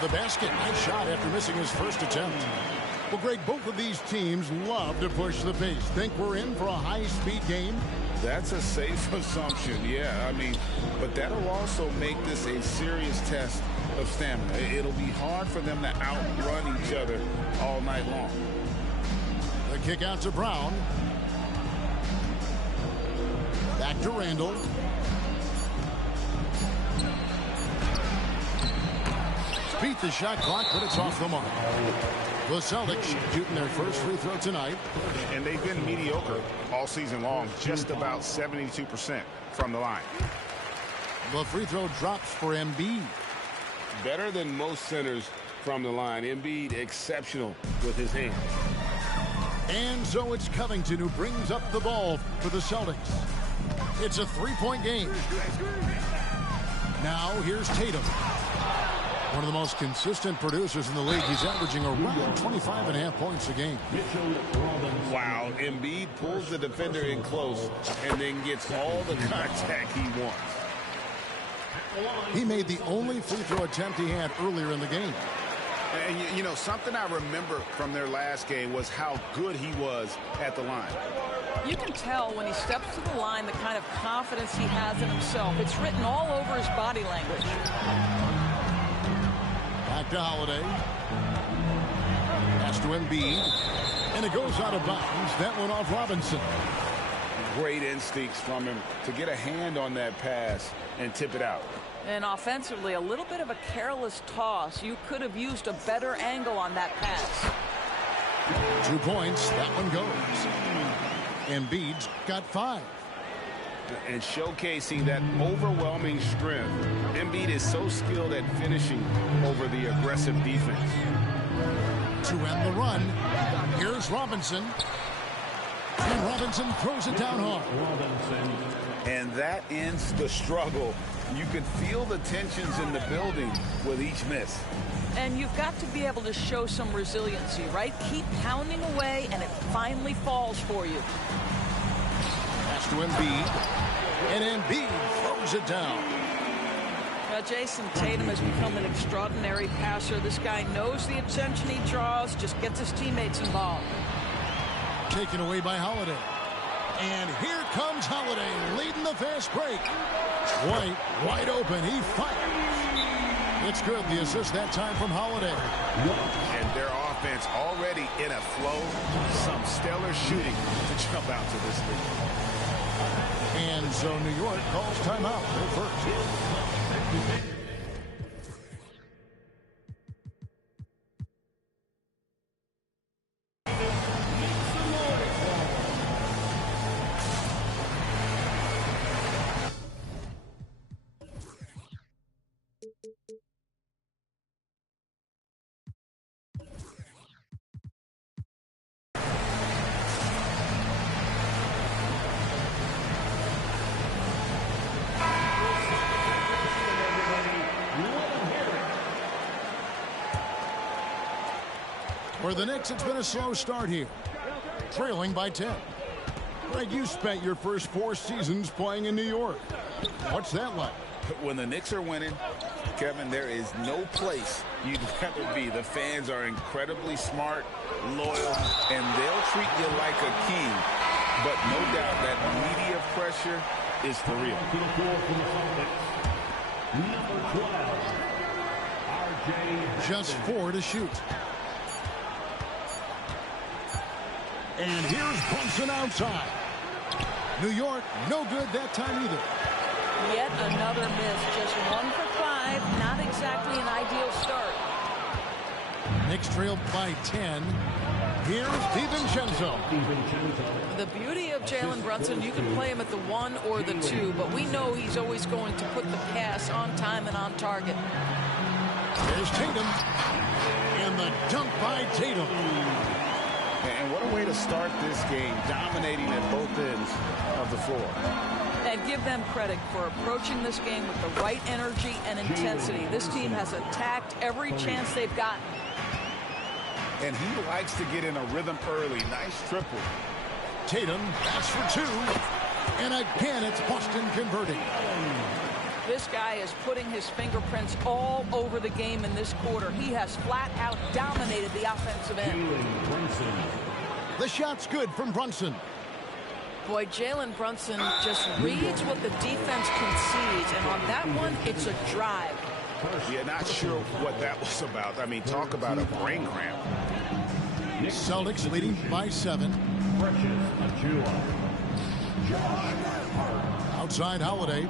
The basket. Nice shot after missing his first attempt. Well, Greg, both of these teams love to push the pace. Think we're in for a high-speed game? That's a safe assumption, yeah. I mean, but that'll also make this a serious test of stamina. It'll be hard for them to outrun each other all night long. The kick out to Brown. Back to Randall. Beat the shot clock, but it's off the mark. The Celtics shooting their first free throw tonight. And they've been mediocre all season long, just about 72% from the line. The free throw drops for Embiid. Better than most centers from the line. Embiid exceptional with his hands. And so it's Covington who brings up the ball for the Celtics. It's a three-point game. Now here's Tatum. One of the most consistent producers in the league. He's averaging around 25.5 points a game. Wow, Embiid pulls the defender in close and then gets all the contact he wants. He made the only free throw attempt he had earlier in the game. And you know, something I remember from their last game was how good he was at the line. You can tell when he steps to the line the kind of confidence he has in himself. It's written all over his body language. Back to Holiday. Pass to Embiid. And it goes out of bounds. That one off Robinson. Great instincts from him to get a hand on that pass and tip it out. And offensively, a little bit of a careless toss. You could have used a better angle on that pass. 2 points. That one goes. Embiid's got 5. And showcasing that overwhelming strength. Embiid is so skilled at finishing over the aggressive defense. To end the run, here's Robinson. And Robinson throws it down hard. And that ends the struggle. You can feel the tensions in the building with each miss. And you've got to be able to show some resiliency, right? Keep pounding away, and it finally falls for you. Pass to Embiid. And Embiid throws it down. Well, Jason Tatum has become an extraordinary passer. This guy knows the attention he draws, just gets his teammates involved. Taken away by Holiday. And here comes Holiday leading the fast break. White wide open. He fires. It's good. The assist that time from Holiday. And their offense already in a flow. Some stellar shooting to jump out to this lead. And so New York calls timeout. Their first. For the Knicks, it's been a slow start here. Trailing by 10. Greg, you spent your first 4 seasons playing in New York. What's that like? When the Knicks are winning, Kevin, there is no place you'd rather be. The fans are incredibly smart, loyal, and they'll treat you like a king. But no doubt that media pressure is for real. Just 4 to shoot. And here's Brunson outside. New York, no good that time either. Yet another miss. Just 1 for 5. Not exactly an ideal start. Knicks trailed by 10. Here's DiVincenzo. The beauty of Jalen Brunson, you can play him at the 1 or the 2, but we know he's always going to put the pass on time and on target. There's Tatum. And the dunk by Tatum. And what a way to start this game, dominating at both ends of the floor. And give them credit for approaching this game with the right energy and intensity. This team has attacked every chance they've gotten. And he likes to get in a rhythm early. Nice triple. Tatum, that's for 2. And again, it's Boston converting. This guy is putting his fingerprints all over the game in this quarter. He has flat out dominated the offensive end. The shot's good from Brunson. Boy, Jalen Brunson just reads what the defense concedes, and on that one, it's a drive. Yeah, not sure what that was about. I mean, talk about a brain cramp. Celtics leading by 7. Outside Holiday.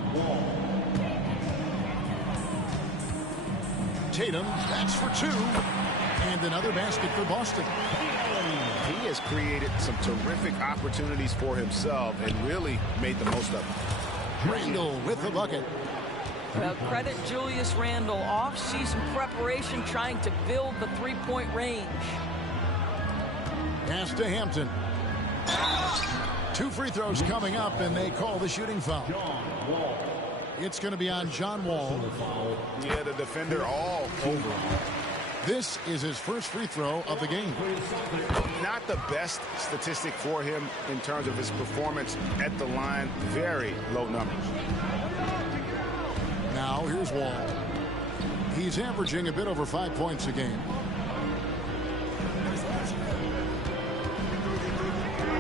Tatum, that's for 2. And another basket for Boston. He has created some terrific opportunities for himself and really made the most of it. Randle with the bucket. Well, credit Julius Randle. Off-season preparation trying to build the three-point range. Pass to Hampton. 2 free throws coming up, and they call the shooting foul. It's going to be on John Wall. Yeah, the defender all over him. This is his first free throw of the game. Not the best statistic for him in terms of his performance at the line. Very low numbers. Now here's Wall. He's averaging a bit over 5 points a game.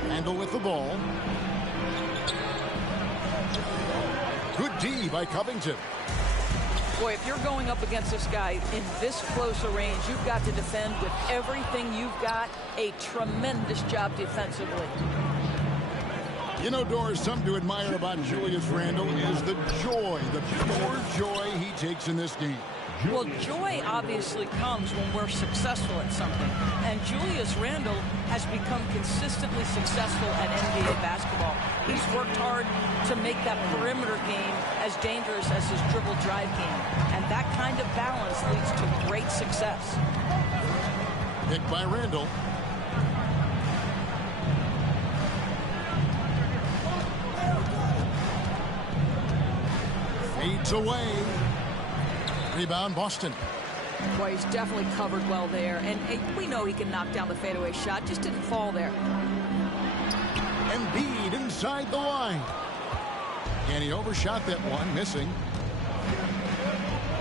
Randle with the ball. Good D by Covington. Boy, if you're going up against this guy in this close a range, you've got to defend with everything you've got. A tremendous job defensively. You know, Doris, something to admire about Julius Randle is the joy, the pure joy he takes in this game. Well, joy obviously comes when we're successful at something. And Julius Randle has become consistently successful at NBA basketball. He's worked hard to make that perimeter game as dangerous as his dribble drive game. And that kind of balance leads to great success. Picked by Randle. Fades away. Rebound, Boston. Boy, he's definitely covered well there. And we know he can knock down the fadeaway shot. Just didn't fall there. Embiid inside the line. And he overshot that one, missing.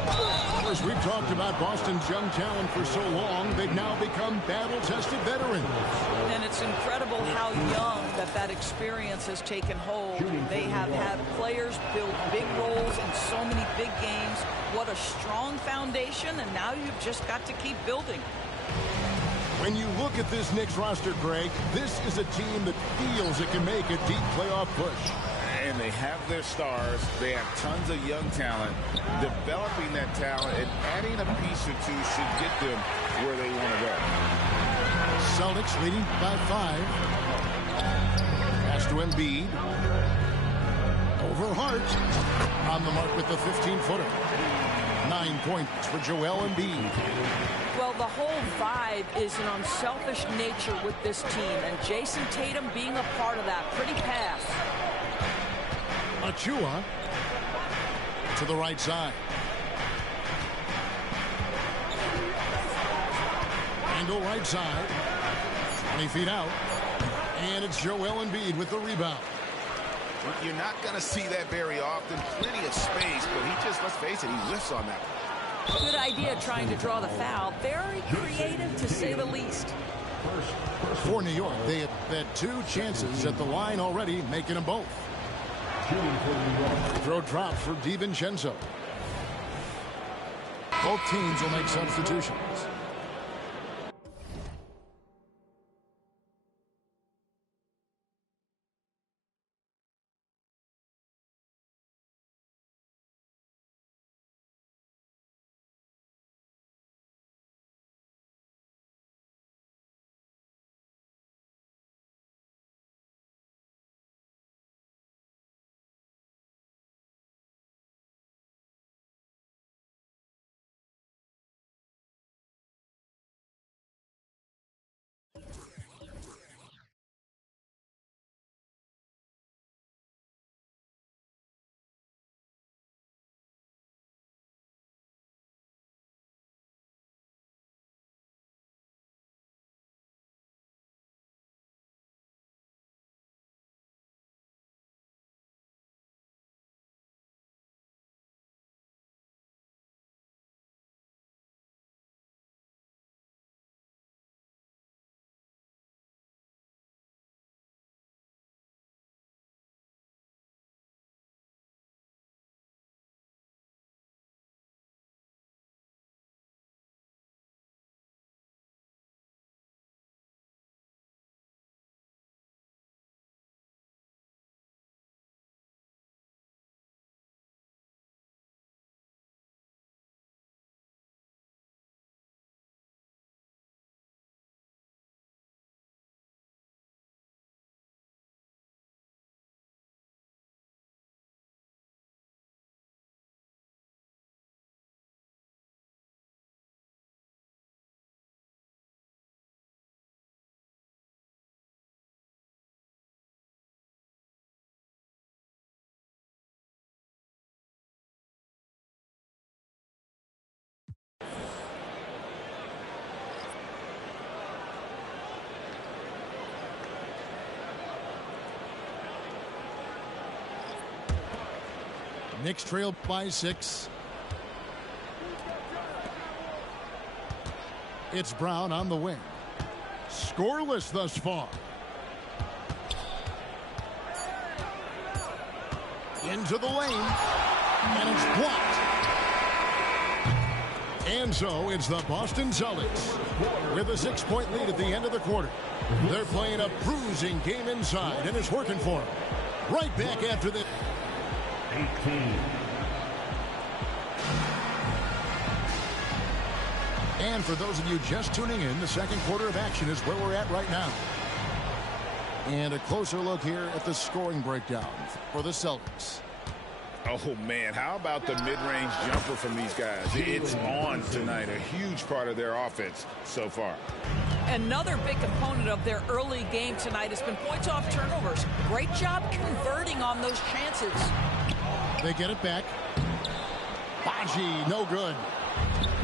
Of course, we've talked about Boston's young talent for so long, they've now become battle-tested veterans. And it's incredible how young that experience has taken hold. They have had players build big roles in so many big games. What a strong foundation, and now you've just got to keep building. When you look at this Knicks roster, Greg, this is a team that feels it can make a deep playoff push. And they have their stars. They have tons of young talent. Developing that talent and adding a piece or two should get them where they want to go. Celtics leading by 5. Pass to Embiid. Over Hart. On the mark with the 15-footer. 9 points for Joel Embiid. Well, the whole vibe is an unselfish nature with this team, and Jason Tatum being a part of that. Pretty pass. Achua to the right side. Randle right side. 20 feet out. And it's Joel Embiid with the rebound. You're not going to see that very often. Plenty of space, but he just, let's face it, he whiffs on that one. Good idea trying to draw the foul. Very creative, to say the least. For New York, they have had 2 chances at the line already, making them both. Throw drops for DiVincenzo. Both teams will make substitutions. Knicks trail by 6. It's Brown on the wing. Scoreless thus far. Into the lane. And it's blocked. And so it's the Boston Celtics with a 6-point lead at the end of the quarter. They're playing a bruising game inside, and it's working for them. Right back after this. 18. And for those of you just tuning in, the second quarter of action is where we're at right now. And a closer look here at the scoring breakdown for the Celtics. Oh, man, how about the mid-range jumper from these guys? It's on tonight, a huge part of their offense so far. Another big component of their early game tonight has been points off turnovers. Great job converting on those chances. They get it back. Baji, no good.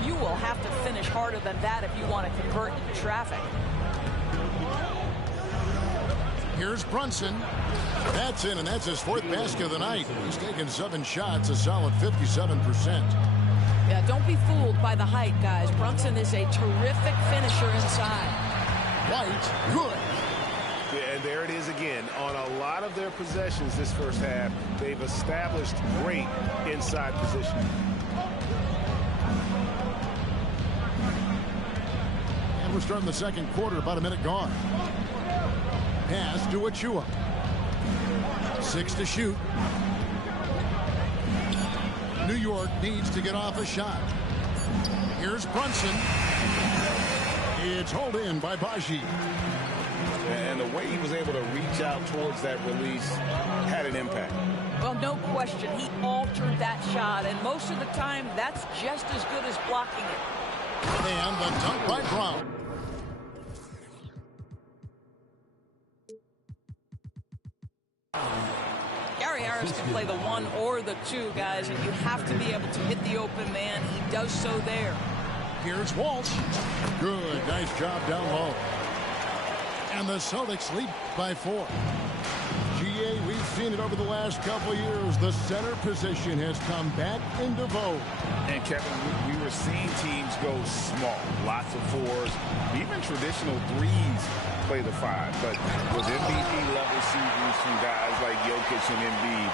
You will have to finish harder than that if you want to convert into traffic. Here's Brunson. That's in, and that's his 4th basket of the night. He's taken 7 shots, a solid 57%. Yeah, don't be fooled by the height, guys. Brunson is a terrific finisher inside. White, good. Yeah, and there it is again. On a lot of their possessions this first half, they've established great inside position. And we're starting the second quarter, about a minute gone. Pass to Achua. 6 to shoot. New York needs to get off a shot. Here's Brunson. It's hauled in by Baji. And the way he was able to reach out towards that release had an impact. Well, no question. He altered that shot, and most of the time, that's just as good as blocking it. And the dunk by Brown. Gary Harris can play the 1 or the 2, guys, and you have to be able to hit the open man. He does so there. Here's Walsh. Good. Nice job down low. And the Celtics lead by 4. GA, we've seen it over the last couple years. The center position has come back into vogue. And Kevin, we were seeing teams go small. Lots of 4s, even traditional 3s play the 5. But with MVP-level seasons from guys like Jokic and Embiid,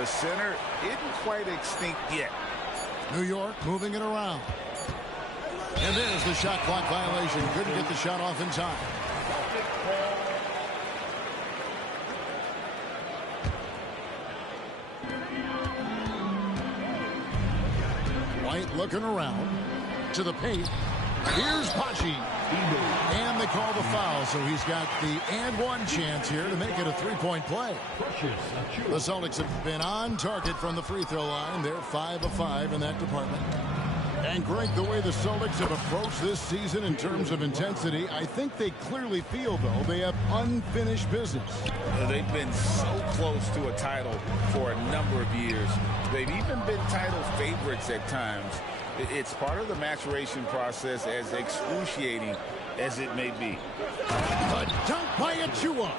the center isn't quite extinct yet. New York moving it around. And there's the shot clock violation. Couldn't get the shot off in time. White looking around to the paint. Here's Baji. And they call the foul, so he's got the and 1 chance here to make it a 3-point play. The Celtics have been on target from the free throw line. They're 5 of 5 in that department. And Greg, the way the Celtics have approached this season in terms of intensity, I think they clearly feel, though, they have unfinished business. They've been so close to a title for a number of years. They've even been title favorites at times. It's part of the maturation process, as excruciating as it may be. A dunk by Achua.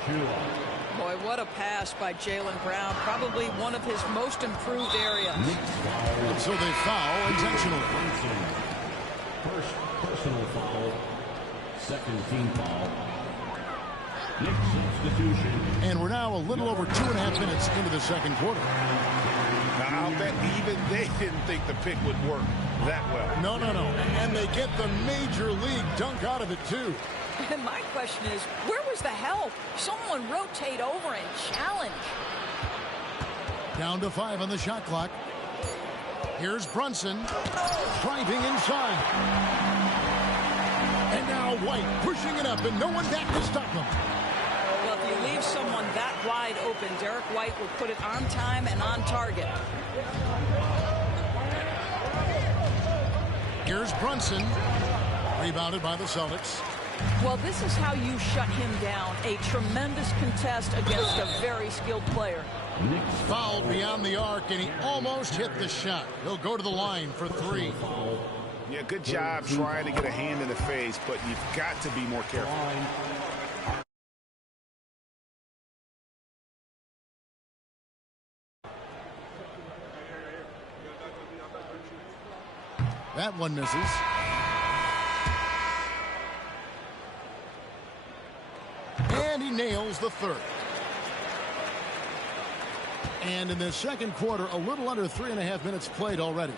Boy, what a pass by Jaylen Brown. Probably one of his most improved areas. And so they foul intentionally. First personal foul. Second team foul. Knicks substitution. And we're now a little over 2.5 minutes into the second quarter. Now, I'll bet even they didn't think the pick would work that well. No. And they get the major league dunk out of it, too. And my question is, where was the help? Someone rotate over and challenge. Down to 5 on the shot clock. Here's Brunson driving inside. And now White pushing it up, and no one back to stop him. Well, if you leave someone that wide open, Derek White will put it on time and on target. Here's Brunson, rebounded by the Celtics. Well, this is how you shut him down. A tremendous contest against a very skilled player. Fouled beyond the arc, and he almost hit the shot. He'll go to the line for 3. Yeah, good job trying to get a hand in the face, but you've got to be more careful. That one misses. And he nails the third. And in the second quarter, a little under 3.5 minutes played already.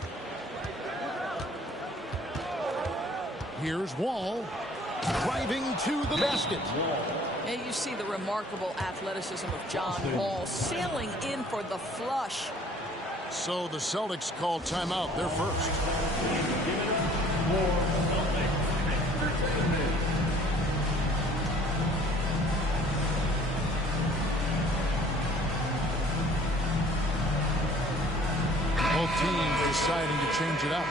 Here's Wall driving to the basket. And you see the remarkable athleticism of John Wall sailing in for the flush. So the Celtics call timeout. They're first. Both teams deciding to change it up.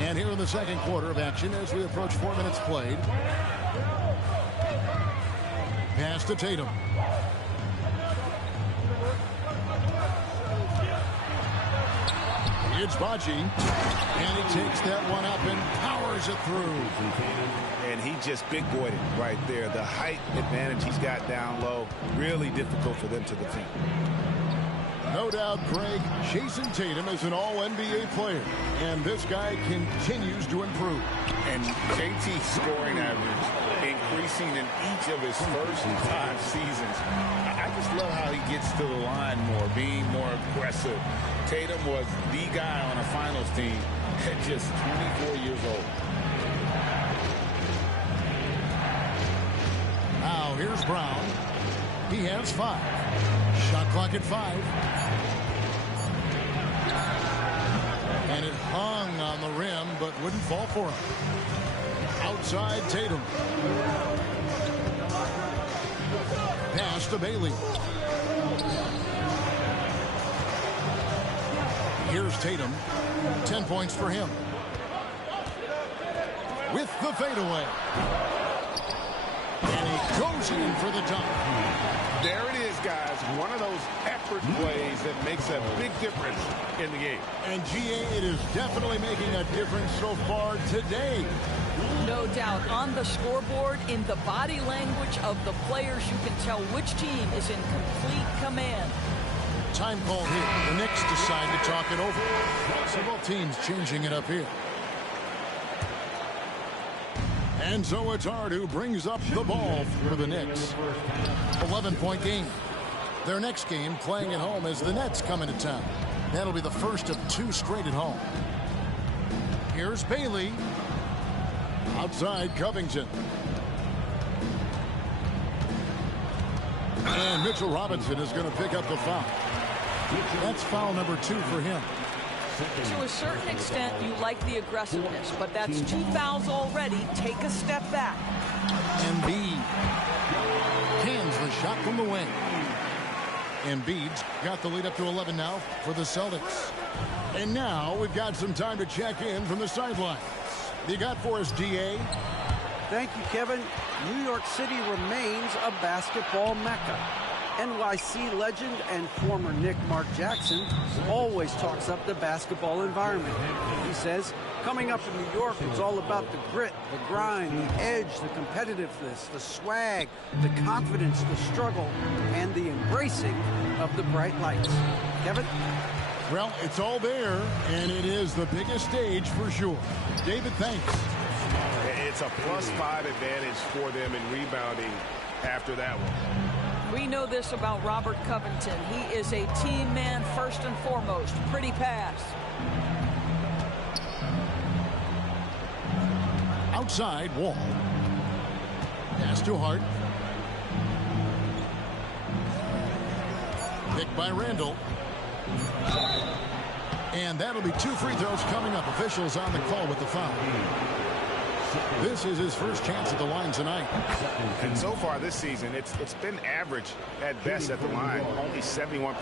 And here in the second quarter of action as we approach 4 minutes played. Pass to Tatum. It's Baji, and he takes that one up and powers it through. And he just big boyed it right there. The height advantage he's got down low, really difficult for them to defend. No doubt, Greg, Jason Tatum is an all-NBA player, and this guy continues to improve. And JT's scoring average increasing in each of his first 5 seasons. I just love how he gets to the line more, being more aggressive. Tatum was the guy on a finals team at just 24 years old. Now here's Brown. He has 5. Shot clock at 5. And it hung on the rim, but wouldn't fall for him. Outside Tatum. Pass to Bailey. Here's Tatum. 10 points for him. With the fadeaway. And he goes in for the dunk. There it is, guys. One of those effort plays that makes a big difference in the game. And GA, it is definitely making a difference so far today. No doubt. On the scoreboard, in the body language of the players, you can tell which team is in complete command. Time call here. The Knicks decide to talk it over. So both teams changing it up here. And so it's Hart who brings up the ball for the Knicks. 11-point game. Their next game playing at home as the Nets come into town. That'll be the first of 2 straight at home. Here's Bailey. Outside Covington. And Mitchell Robinson is going to pick up the foul. That's foul number 2 for him. To a certain extent, you like the aggressiveness, but that's 2 fouls already. Take a step back. Embiid cans the shot from the wing. Embiid's got the lead up to 11 now for the Celtics. And now we've got some time to check in from the sidelines. You got for us, DA? Thank you, Kevin. New York City remains a basketball mecca. NYC legend and former Knick Mark Jackson always talks up the basketball environment. He says, coming up in New York, it's all about the grit, the grind, the edge, the competitiveness, the swag, the confidence, the struggle, and the embracing of the bright lights. Kevin? Well, it's all there, and it is the biggest stage for sure. David, thanks. It's a +5 advantage for them in rebounding after that one. We know this about Robert Covington. He is a team man first and foremost. Pretty pass. Outside, Wall. Pass to Hart. Picked by Randall. And that'll be 2 free throws coming up. Officials on the call with the foul. This is his first chance at the line tonight. And so far this season, it's been average at best at the line. Only 71%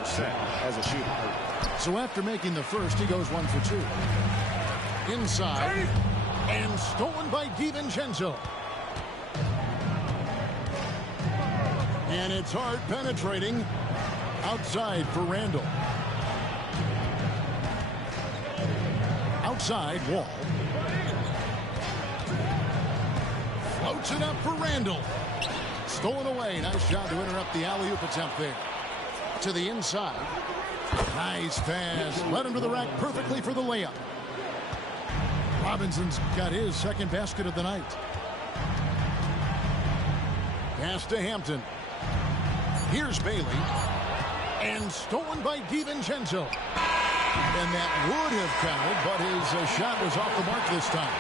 as a shooter. So after making the first, he goes 1 for 2. Inside. And stolen by DiVincenzo. And it's Hart penetrating. Outside for Randall. Outside, Wall. Floats it up for Randall. Stolen away. Nice job to interrupt the alley-oop attempt there. To the inside. Nice pass. Led him to the rack perfectly for the layup. Robinson's got his second basket of the night. Pass to Hampton. Here's Bailey. And stolen by DiVincenzo. And that would have counted, but his shot was off the mark this time.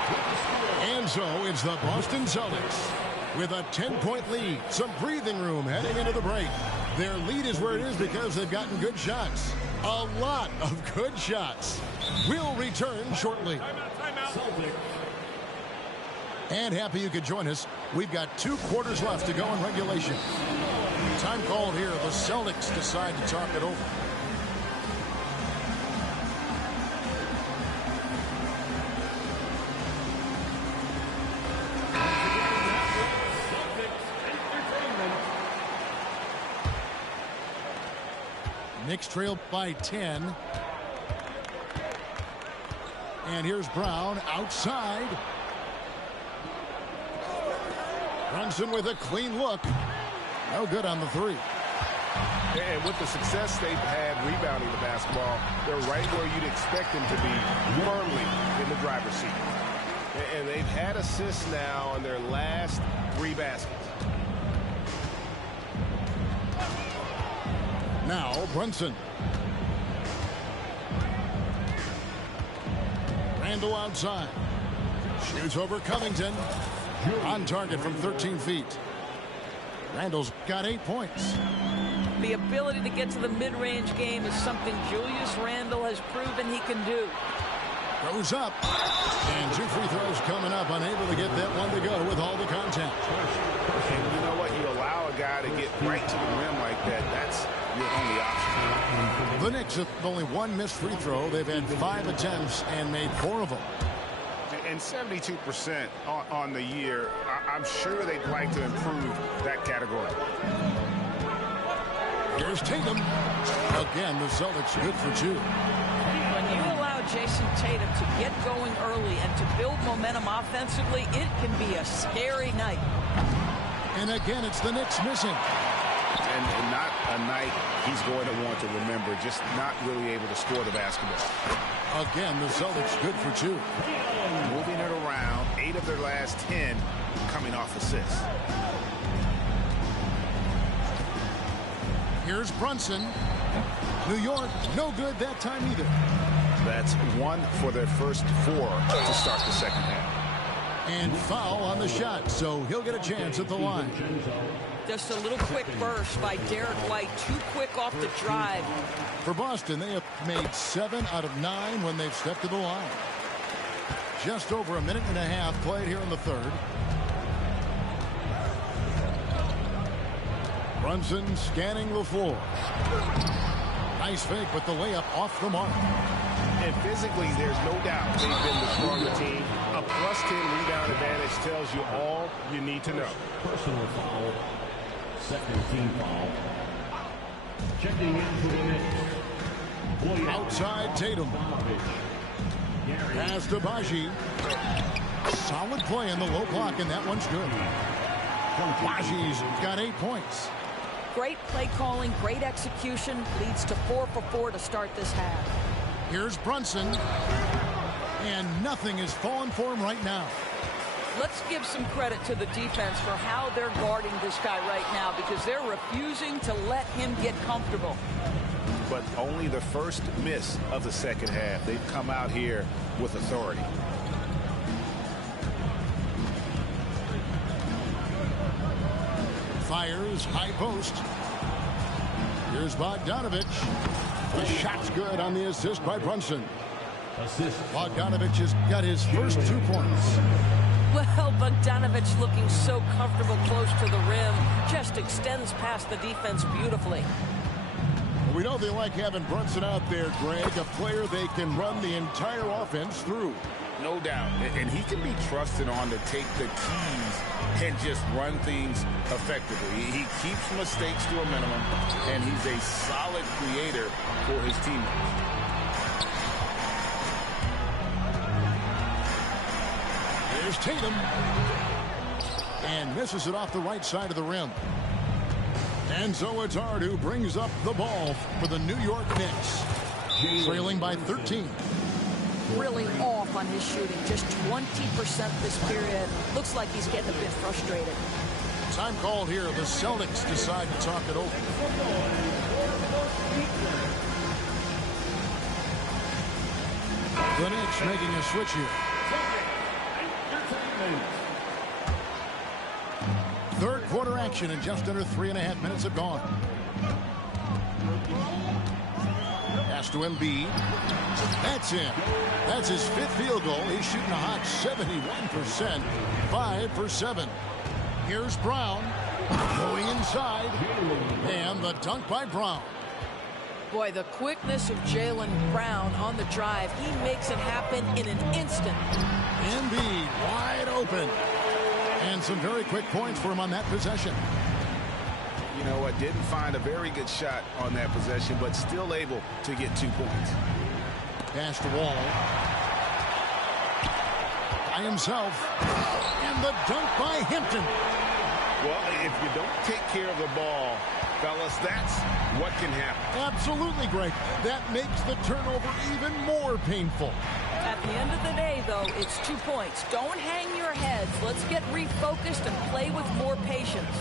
And so it's the Boston Celtics with a 10-point lead. Some breathing room heading into the break. Their lead is where it is because they've gotten good shots. A lot of good shots. We'll return shortly. And happy you could join us. We've got 2 quarters left to go in regulation. Time called here. The Celtics decide to talk it over. Knicks trail by 10. And here's Brown outside. Brunson with a clean look. No good on the 3. And with the success they've had rebounding the basketball, they're right where you'd expect them to be, firmly in the driver's seat. And they've had assists now on their last 3 baskets. Now Brunson. Randall outside. Shoots over Covington. On target from 13 feet. Randall's got 8 points. The ability to get to the mid-range game is something Julius Randle has proven he can do. Goes up. And 2 free throws coming up. Unable to get that one to go with all the contact. And you know what? You allow a guy to get right to the rim like that. That's your only option. The Knicks have only 1 missed free throw. They've had 5 attempts and made 4 of them. And 72% on the year. I'm sure they'd like to improve that category. Here's Tatum. Again, the Celtics good for 2. When you allow Jason Tatum to get going early and to build momentum offensively, it can be a scary night. And again, it's the Knicks missing. And not a night he's going to want to remember, just not really able to score the basketball. Again, the Celtics good for 2. Moving it around, 8 of their last 10 coming off assists. Here's Brunson. New York, no good that time either. That's 1 for their first 4 to start the second half. And foul on the shot, so he'll get a chance at the line. Just a little quick burst by Derek White. Too quick off the drive. For Boston, they have made 7 out of 9 when they've stepped to the line. Just over a minute and a half played here in the 3rd. Brunson scanning the floor. Nice fake, but the layup off the mark. And physically, there's no doubt they've been the stronger team. A +10 rebound advantage tells you all you need to know. Personal foul. Second team foul. Checking into the Knicks. Outside Tatum. Pass to Baji. Solid play in the low block, and that one's good. Baji's got 8 points. Great play calling, great execution. Leads to 4 for 4 to start this half. Here's Brunson. And nothing is falling for him right now. Let's give some credit to the defense for how they're guarding this guy right now, because they're refusing to let him get comfortable. But only the first miss of the second half. They've come out here with authority. Fires, high post. Here's Bogdanovich. The shot's good on the assist by Brunson. Assist. Bogdanovich has got his first 2 points. Well, Bogdanovich looking so comfortable close to the rim. Just extends past the defense beautifully. We know they like having Brunson out there, Greg, a player they can run the entire offense through. No doubt. And he can be trusted on to take the keys and just run things effectively. He keeps mistakes to a minimum, and he's a solid creator for his teammates. Here's Tatum. And misses it off the right side of the rim. And so it's Hart who brings up the ball for the New York Knicks, trailing by 13. Really off on his shooting, just 20% this period. Looks like he's getting a bit frustrated. Time called here. The Celtics decide to talk it over. The Knicks making a switch here. Third quarter action, and just under 3.5 minutes have gone. Pass to Embiid. That's in. That's his 5th field goal. He's shooting a hot 71%. 5 for 7. Here's Brown going inside, and the dunk by Brown. Boy, the quickness of Jaylen Brown on the drive. He makes it happen in an instant. Embiid wide open. And some very quick points for him on that possession. You know what? Didn't find a very good shot on that possession, but still able to get 2 points. Pass to Wall. By himself. And the dunk by Hampton. Well, if you don't take care of the ball, fellas, that's what can happen. Absolutely, Greg. That makes the turnover even more painful. At the end of the day, though, it's 2 points. Don't hang your heads. Let's get refocused and play with more patience.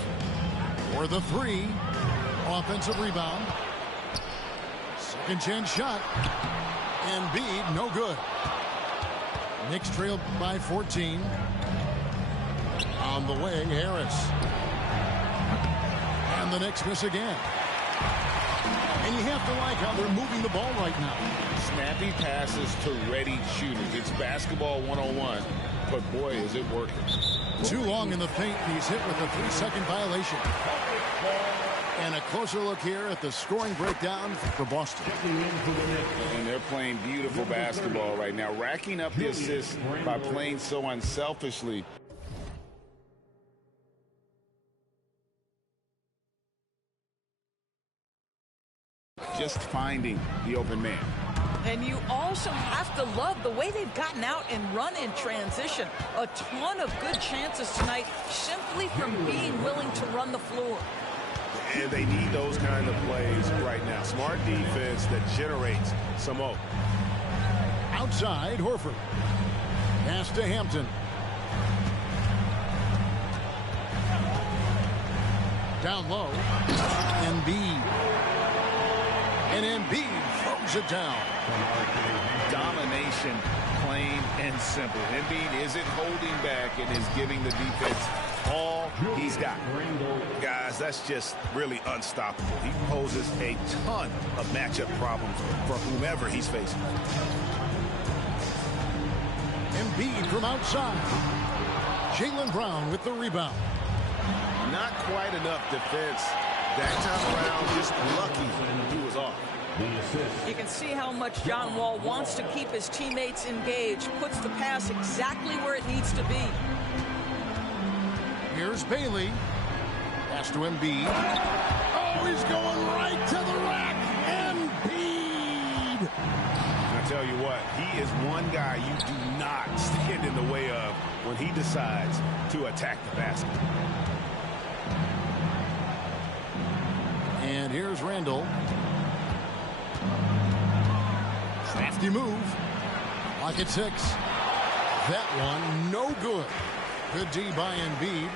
For the 3. Offensive rebound. Second chance shot. Embiid, no good. Knicks trailed by 14. On the wing, Harris. And the Knicks miss again. And you have to like how they're moving the ball right now. Snappy passes to ready shooters. It's basketball 101, but boy, is it working. Too long in the paint. He's hit with a 3-second violation. And a closer look here at the scoring breakdown for Boston. And they're playing beautiful basketball right now, racking up the assists by playing so unselfishly. Just finding the open man. And you also have to love the way they've gotten out and run in transition. A ton of good chances tonight simply from being willing to run the floor. And they need those kind of plays right now. Smart defense that generates some hope. Outside, Horford. Pass to Hampton. Down low. Embiid. And Embiid throws it down. Domination, plain and simple. Embiid isn't holding back and is giving the defense all he's got. Guys, that's just really unstoppable. He poses a ton of matchup problems for whomever he's facing. Embiid from outside. Jaylen Brown with the rebound. Not quite enough defense. That time around, just lucky he was off. You can see how much John Wall wants to keep his teammates engaged. Puts the pass exactly where it needs to be. Here's Bailey. Pass to Embiid. Oh, he's going right to the rack. Embiid. I tell you what, he is one guy you do not stand in the way of when he decides to attack the basket. And here's Randall. Crafty move. Pocket 6. That one, no good. Good D by Embiid.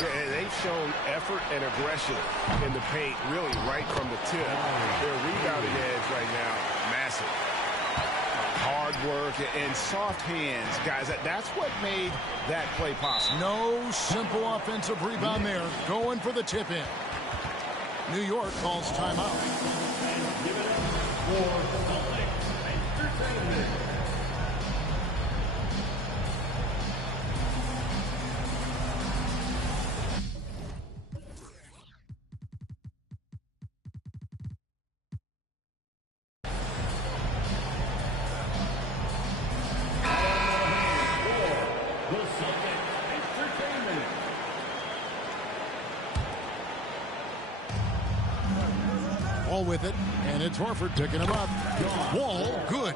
Yeah, they've shown effort and aggression in the paint, really right from the tip. Their rebounding edge right now, massive. Hard work and soft hands, guys. That's what made that play possible. No simple offensive rebound there. Going for the tip in. New York calls timeout. Wall with it, and it's Horford picking him up. Wall, good.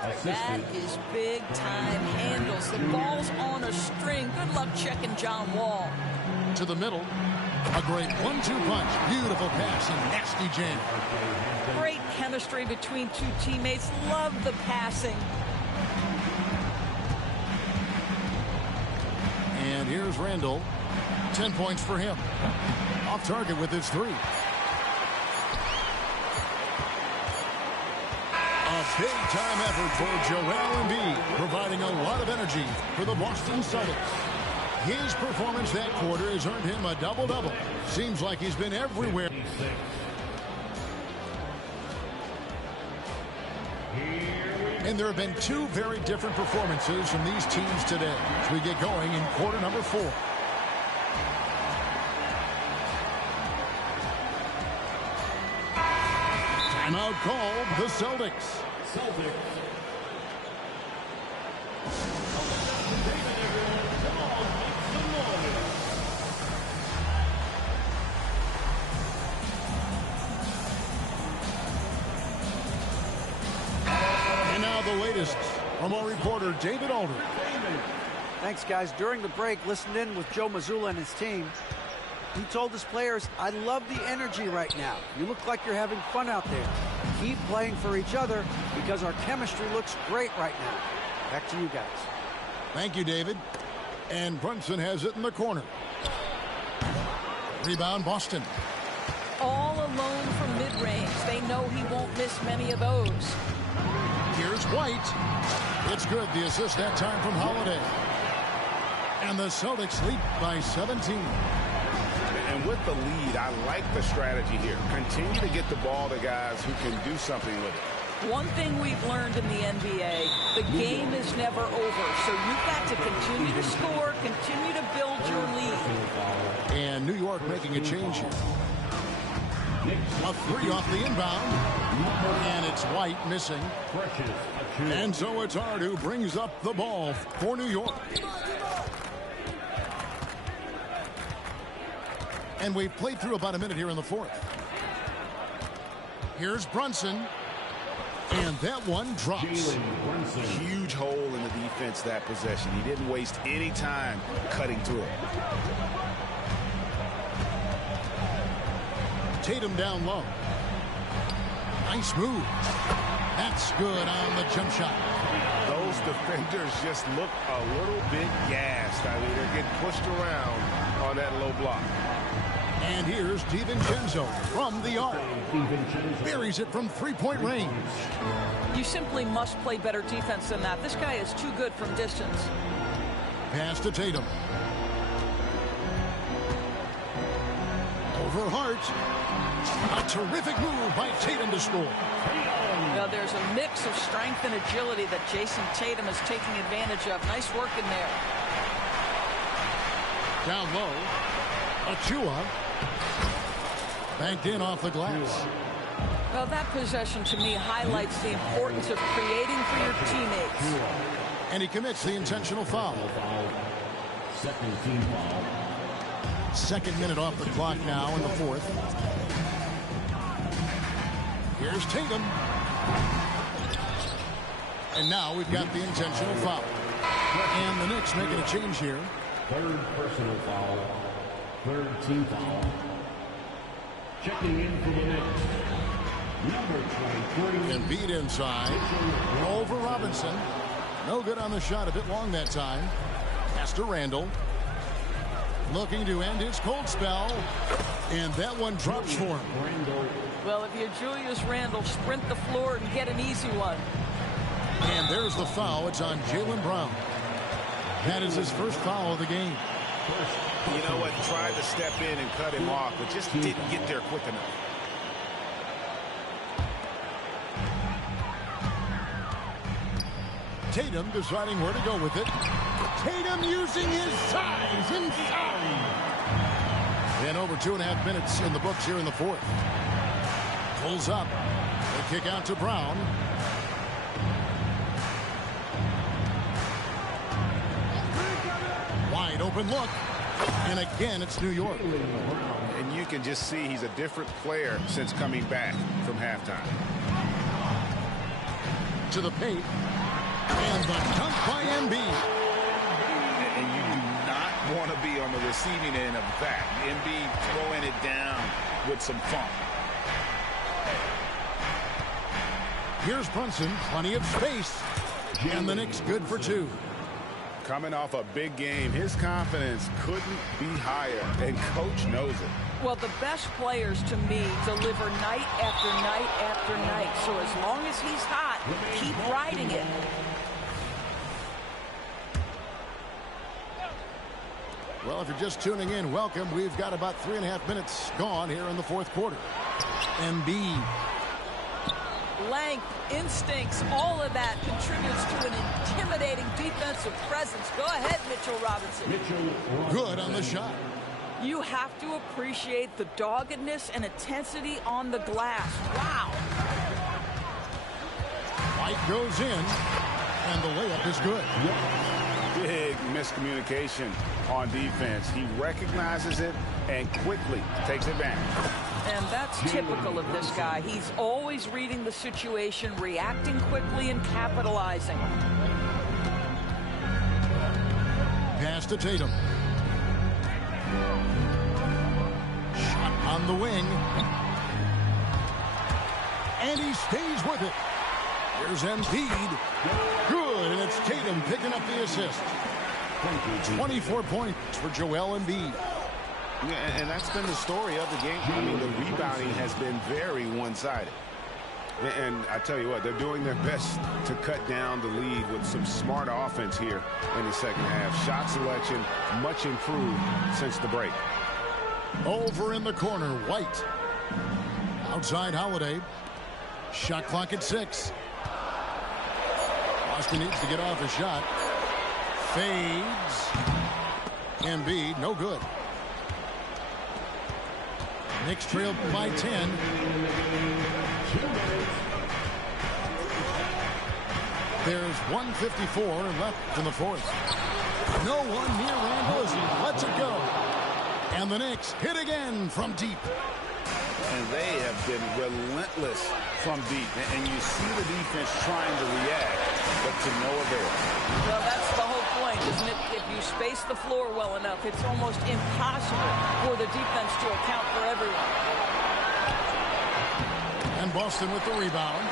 That is big-time handles. The ball's on a string. Good luck checking John Wall. To the middle. A great 1-2 punch. Beautiful pass and nasty jam. Great chemistry between two teammates. Love the passing. And here's Randall. 10 points for him. Off target with his 3. A big-time effort for Joel Embiid, providing a lot of energy for the Boston Celtics. His performance that quarter has earned him a double-double. Seems like he's been everywhere. And there have been 2 very different performances from these teams today as we get going in quarter number 4. Timeout called the Celtics. And now the latest from our reporter David Aldridge. Thanks, guys. During the break, listened in with Joe Mazzulla and his team. He told his players, I love the energy right now. You look like you're having fun out there. Keep playing for each other because our chemistry looks great right now. Back to you guys. Thank you, David. And Brunson has it in the corner. Rebound, Boston. All alone from mid-range. They know he won't miss many of those. Here's White. It's good. The assist that time from Holiday. And the Celtics lead by 17. And with the lead, I like the strategy here. Continue to get the ball to guys who can do something with it. One thing we've learned in the NBA, the game is never over. So you've got to continue to score, continue to build your lead. And New York making a change here. A 3 off the inbound. And it's White missing. And so it's Hart who brings up the ball for New York. And we've played through about a minute here in the 4th. Here's Brunson. And that one drops. Huge hole in the defense that possession. He didn't waste any time cutting through it. Tatum down low. Nice move. That's good on the jump shot. Those defenders just look a little bit gassed. I mean, they're getting pushed around on that low block. And here's DiVincenzo from the arc. Buries it from 3-point range. You simply must play better defense than that. This guy is too good from distance. Pass to Tatum. Over Hart. A terrific move by Tatum to score. Now there's a mix of strength and agility that Jason Tatum is taking advantage of. Nice work in there. Down low. Achua. Banked in off the glass. Well, that possession to me highlights the importance of creating for your teammates. And he commits the intentional foul. Second team foul. 2nd minute off the clock now in the 4th. Here's Tatum. And now we've got the intentional foul. And the Knicks making a change here. 3rd personal foul. 3rd team foul. Checking in for the Knicks. Number 23. Embiid inside. Over Robinson. No good on the shot. A bit long that time. Pass to Randall. Looking to end his cold spell. And that one drops for him. Well, if you're Julius Randle, sprint the floor and get an easy one. And there's the foul. It's on Jaylen Brown. That is his first foul of the game. You know what? Tried to step in and cut him off, but just didn't get there quick enough. Tatum deciding where to go with it. Tatum using his size inside. And over 2.5 minutes in the books here in the 4th. Pulls up. The kick out to Brown. Wide open look. And again, it's New York. And you can just see he's a different player since coming back from halftime. to the paint. And the dunk by Embiid. And you do not want to be on the receiving end of that. Embiid throwing it down with some funk. Here's Brunson, plenty of space. And the Knicks good for 2. Coming off a big game, his confidence couldn't be higher, and coach knows it. Well, the best players, to me, deliver night after night after night. So as long as he's hot, keep riding it. Well, if you're just tuning in, welcome. We've got about 3.5 minutes gone here in the fourth quarter. Embiid. Length, instincts, all of that contributes to an intimidating defensive presence. Go ahead, Mitchell Robinson. Good on the shot. You have to appreciate the doggedness and intensity on the glass. Wow. White goes in, and the layup is good. Big miscommunication on defense. He recognizes it and quickly takes advantage. And that's typical of this guy. He's always reading the situation, reacting quickly, and capitalizing. Pass to Tatum. Shot on the wing. And he stays with it. Here's Embiid. Good, and it's Tatum picking up the assist. 24 points for Joel Embiid. Yeah, and that's been the story of the game. I mean, the rebounding has been very one-sided. And I tell you what, they're doing their best to cut down the lead with some smart offense here in the second half. Shot selection much improved since the break. Over in the corner, White. Outside Holiday. Shot clock at 6. Boston needs to get off a shot. Fades. Embiid, no good. Knicks trailed by 10. There's 1:54 left in the fourth. No one near Randle as he lets it go. And the Knicks hit again from deep. And they have been relentless from deep. And you see the defense trying to react, but to no avail. Well, that's the whole point, isn't it? If you space the floor well enough, it's almost impossible for the defense to account for everyone. And Boston with the rebound.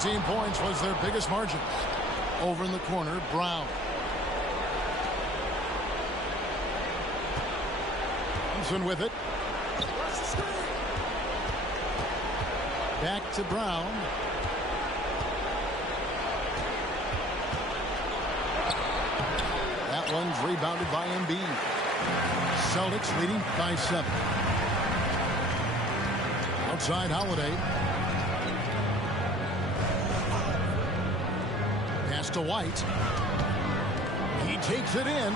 17 points was their biggest margin. Over in the corner, Brown. Thompson with it. Back to Brown. That one's rebounded by Embiid. Celtics leading by 7. Outside Holiday. Pass to White. He takes it in.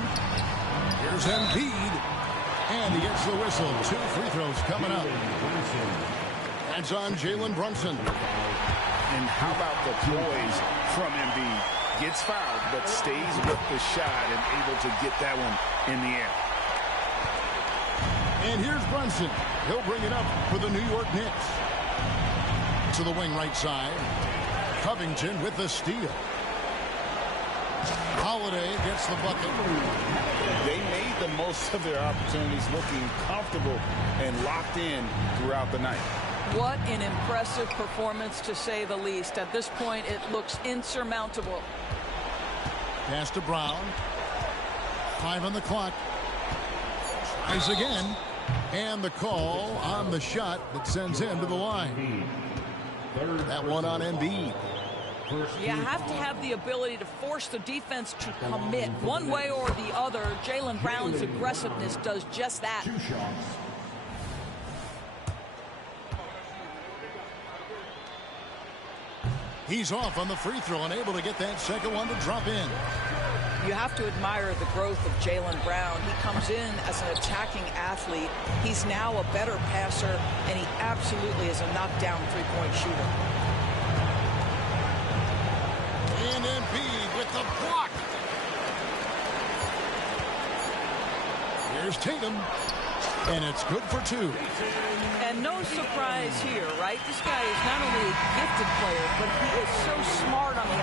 Here's Embiid. And he gets the whistle. 2 free throws coming up. That's on Jalen Brunson. And how about the poise from Embiid? Gets fouled, but stays with the shot and able to get that one in the air. And here's Brunson. He'll bring it up for the New York Knicks. To the wing right side. Covington with the steal. Holiday gets the bucket. They made the most of their opportunities, looking comfortable and locked in throughout the night. What an impressive performance, to say the least. At this point, it looks insurmountable. Pass to Brown. 5 on the clock. Tries again. And the call on the shot that sends him to the line. That one on Embiid. You have to have the ability to force the defense to commit one way or the other. Jaylen Brown's aggressiveness does just that. 2 shots. He's off on the free throw and able to get that second one to drop in. You have to admire the growth of Jaylen Brown. He comes in as an attacking athlete. He's now a better passer, and he absolutely is a knockdown three-point shooter. And Embiid with the block. Here's Tatum. And it's good for 2. And no surprise here, right? This guy is not only a gifted player, but he is so smart on the